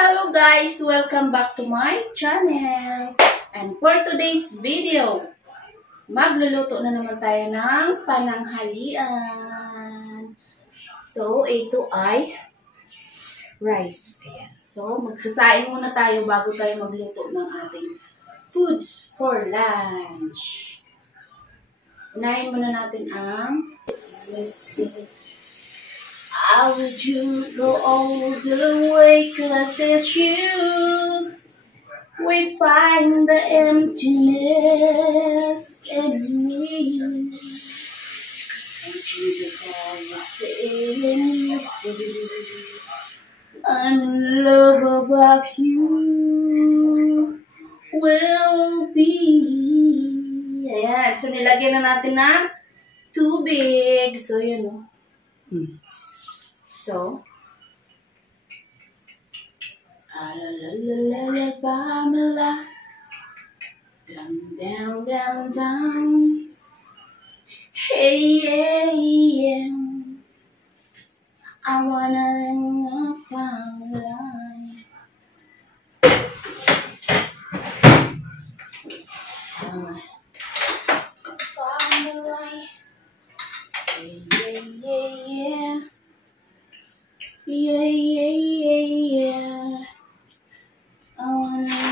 Hello guys! Welcome back to my channel. And for today's video, magluluto na naman tayo ng pananghalian. So, ito ay rice. Ayan. So, magsasaing muna tayo bago tayo magluto ng ating foods for lunch. Unahin muna natin ang how would you go all the way, 'cause it's you. We find the emptiness in me. And you decide and you say, I'm in love about you. Will be. Ayan. So, nilagyan na natin ng tubig. So, yun o. So, la la la la la Pamela, down down down down, hey yeah yeah, I wanna ring up Pamela. Pamela, hey yeah yeah yeah. Yeah, yeah, yeah, yeah. I wanna.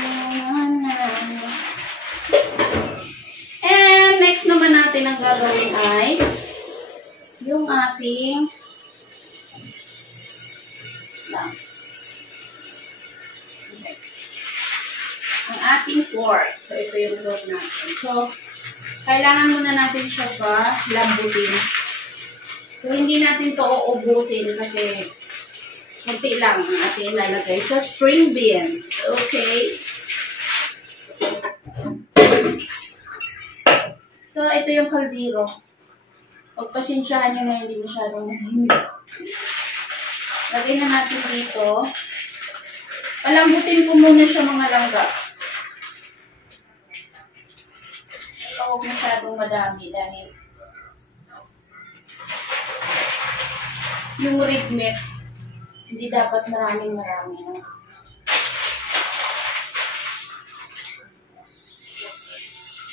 And next naman natin ang gagawin ay yung ating ang ating pork. So, ito yung pork natin. So, kailangan muna natin siya pa lambutin. So, hindi natin to uubusin kasi konti lang ang ating ilalagay. So, string beans. Okay. So, ito yung kaldero. Pagpasensyahan nyo na hindi masyadong mahimis. Lagay na natin dito. Palambutin ko muna siya mga langga. Ito huwag masyadong madami dahil yung red meat hindi dapat maraming. No?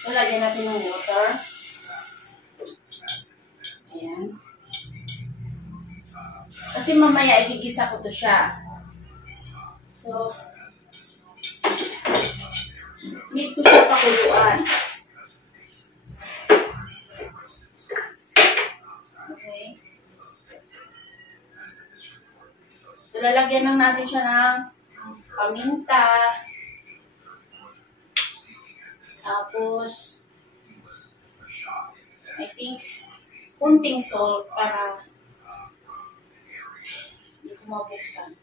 So, lagyan natin ng water. Ayan. Kasi mamaya, igigisa ko to siya. So, need ko siya pakuluan. Okay. So, lalagyan lang natin siya ng paminta. Tapos, I think, kunting salt para hindi ko mabuksan.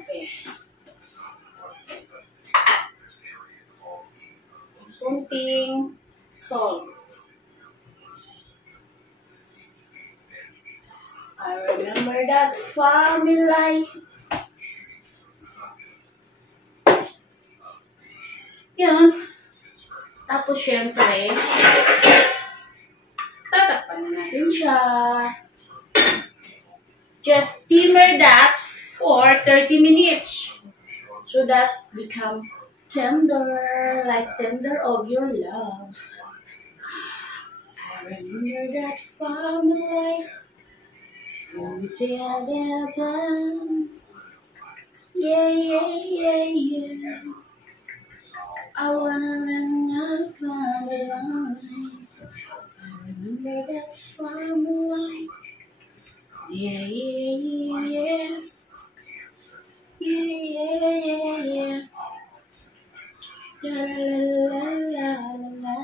Okay. Kunting salt. I remember that formula. Yan. Tapos, syempre, tatakpan na natin siya. Just simmer that for 30 minutes. So that become tender, like tender of your love. I remember that formula. Yeah, yeah, yeah, yeah. I wanna run out from the line. I remember that formula. Yeah, yeah, yeah, yeah. Yeah, yeah, yeah, yeah. La la la la la la.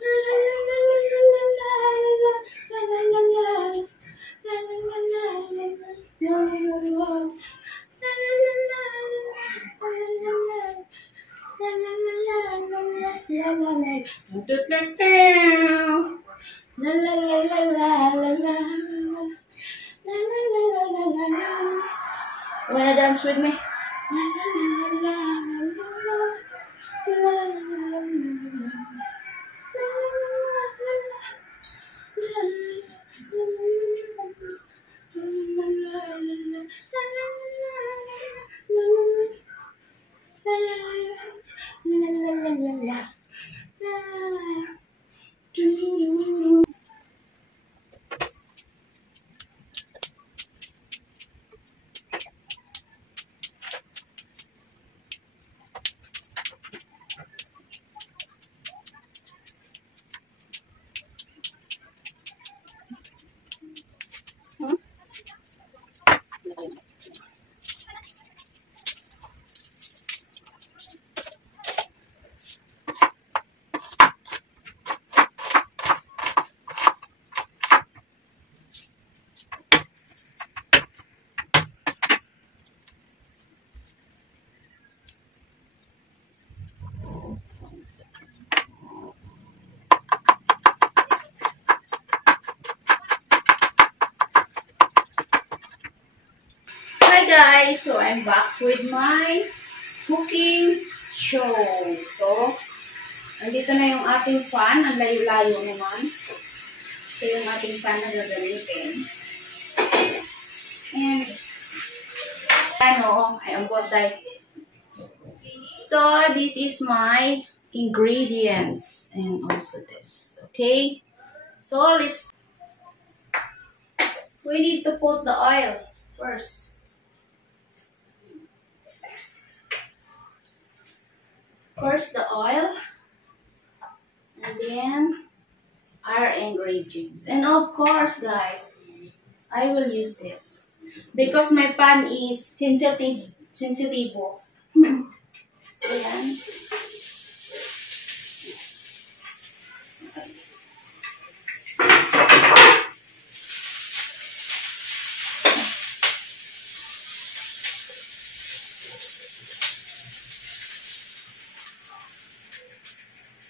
La la la la la la la la la la. La la la la la la la la. Wanna dance with me? Hi guys! So I'm back with my cooking show. So, nandito na yung ating pan. Ang layo-layo naman. Ito yung ating pan na gagamitin. And, I am good like. So, this is my ingredients. And also this. Okay? So, we need to put the oil first. First the oil, and then our ingredients. And of course, guys, I will use this because my pan is sensitive. Ayan.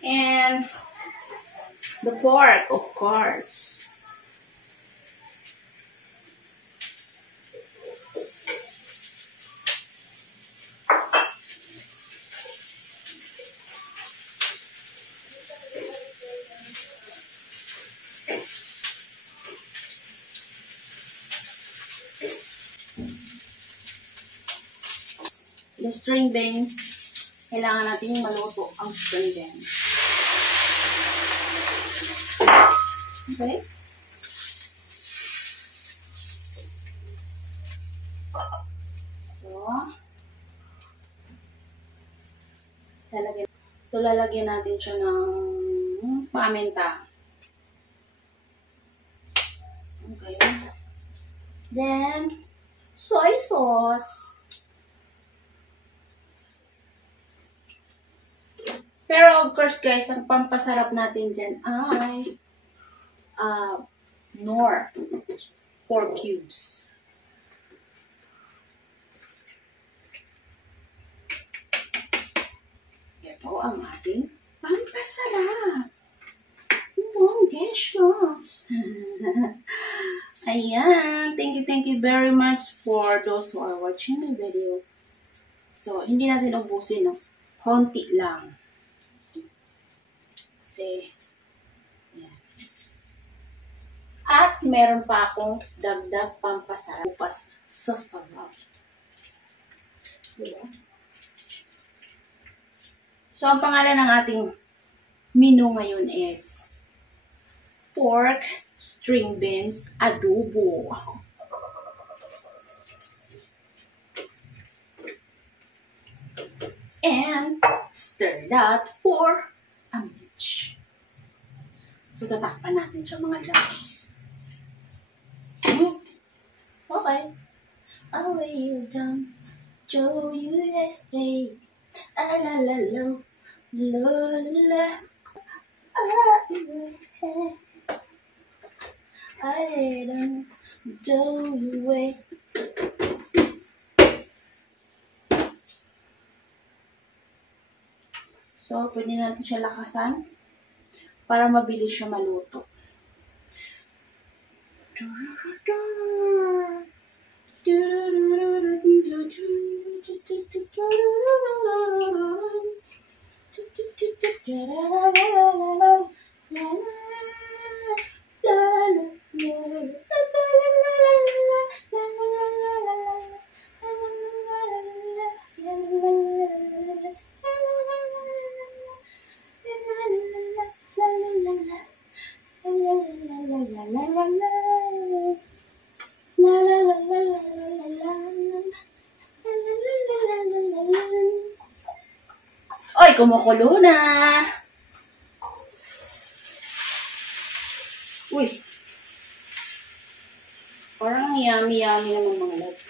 And the pork, of course. The string beans, kailangan natin maluto ang string beans. Okay? Lalagyan natin siya ng paminta. Okay. Then, soy sauce. Pero of course guys, ang pampasarap natin dyan ay Knorr pork cubes. Ito ang ating pampasarap. Oh, delicious. Ayan. Thank you very much for those who are watching the video. So, hindi natin ubusin, no? Konti lang. Kasi, yan. At meron pa akong dagdag pampasarap sa sarap. Diba? So, ang pangalan ng ating menu ngayon is pork string beans adobo. And stir that for a minute. So, tatakpan natin siya mga loves. Okay. I'll lay you down. Show you hey. La la la la. La la la. I didn't do it. So, pwede natin siya lakasan para mabilis siya maluto. kumukulo na. Uy. Parang yummy-yummy naman mga loves.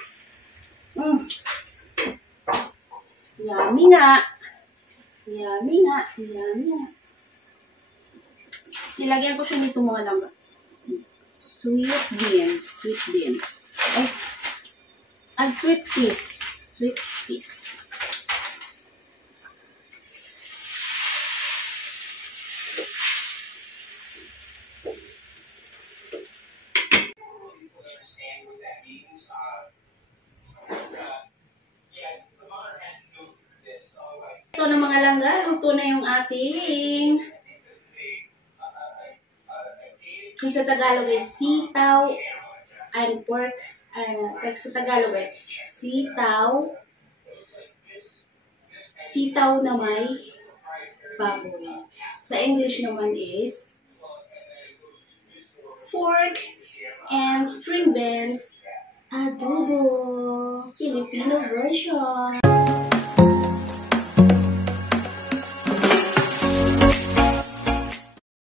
Yummy nga. Yummy nga. Yummy nga. Nilagyan ko siya nito mga langga. Sweet beans. Sweet beans. Ay, sweet peas. Sweet peas. Ito na mga langga, luto na yung ating, kung sa Tagalog ay sitaw and pork, sa Tagalog ay sitaw na may baboy. Sa English naman is pork and string beans adobo, Filipino version.